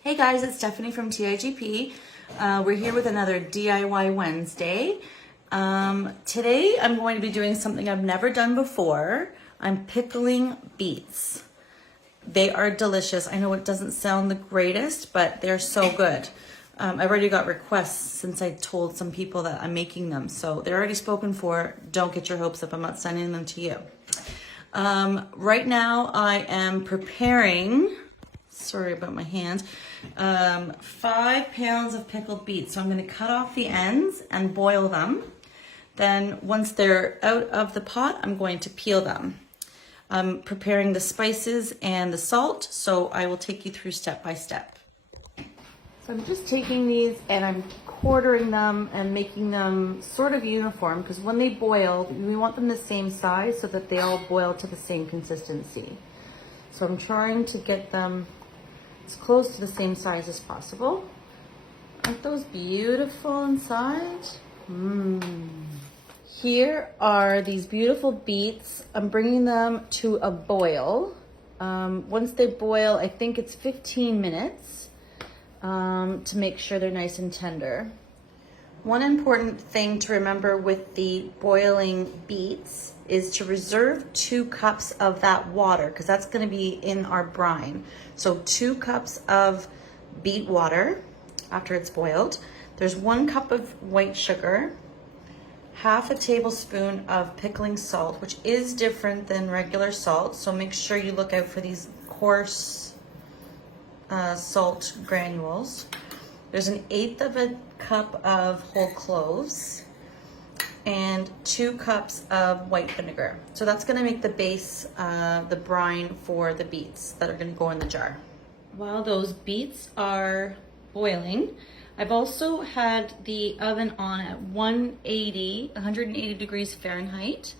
Hey guys, it's Stephanie from TIGP. We're here with another DIY Wednesday. Today I'm going to be doing something I've never done before. I'm pickling beets. They are delicious. I know it doesn't sound the greatest, but they're so good. I've already got requests since I told some people that I'm making them. So they're already spoken for. Don't get your hopes up. I'm not sending them to you. Right now I am preparing, sorry about my hands, 5 pounds of pickled beets. So I'm going to cut off the ends and boil them. Then once they're out of the pot, I'm going to peel them. I'm preparing the spices and the salt, so I will take you through step by step. So I'm just taking these and I'm quartering them and making them sort of uniform, because when they boil, we want them the same size so that they all boil to the same consistency. So I'm trying to get them as close to the same size as possible. Aren't those beautiful inside? Here are these beautiful beets. I'm bringing them to a boil. Once they boil, I think it's 15 minutes to make sure they're nice and tender. One important thing to remember with the boiling beets is to reserve 2 cups of that water, because that's going to be in our brine. So 2 cups of beet water after it's boiled. There's 1 cup of white sugar, half a tablespoon of pickling salt, which is different than regular salt. So make sure you look out for these coarse salt granules. There's 1/8 of a cup of whole cloves and 2 cups of white vinegar. So that's going to make the base, the brine for the beets that are going to go in the jar. While those beets are boiling, I've also had the oven on at 180 degrees Fahrenheit,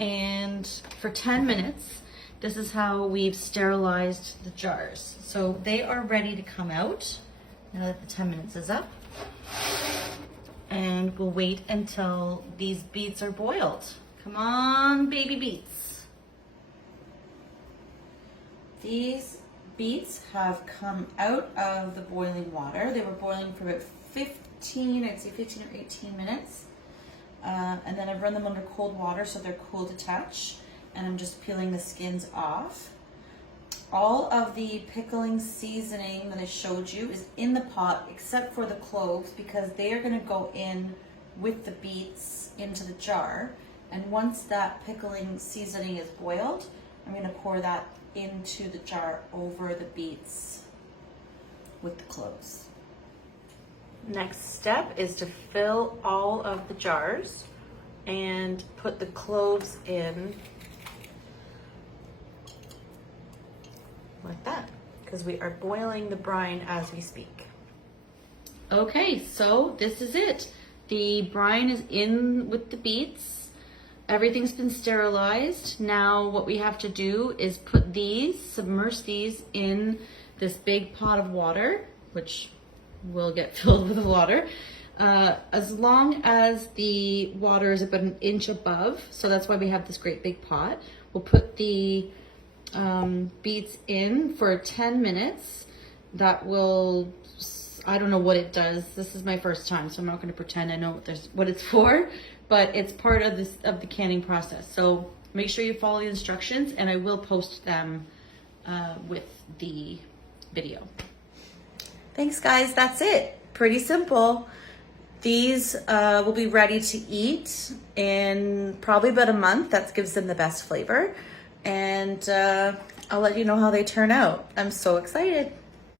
and for 10 minutes. This is how we've sterilized the jars. So they are ready to come out now that the 10 minutes is up. And we'll wait until these beets are boiled. Come on, baby beets. These beets have come out of the boiling water. They were boiling for about 15 or 18 minutes. And then I've run them under cold water so they're cool to touch. And I'm just peeling the skins off. All of the pickling seasoning that I showed you is in the pot except for the cloves, because they are going to go in with the beets into the jar. And once that pickling seasoning is boiled, I'm going to pour that into the jar over the beets with the cloves. Next step is to fill all of the jars and put the cloves in like that, because we are boiling the brine as we speak. Okay, so this is it. The brine is in with the beets. Everything's been sterilized. Now what we have to do is put these, submerge these in this big pot of water, which will get filled with water, as long as the water is about 1 inch above. So that's why we have this great big pot. We'll put the beets in for 10 minutes. That will, I don't know what it does. This is my first time, so I'm not going to pretend I know what it's for, but it's part of the canning process. So make sure you follow the instructions, and I will post them with the video. Thanks guys, that's it. Pretty simple. These will be ready to eat in probably about a month. That gives them the best flavor. And I'll let you know how they turn out. I'm so excited.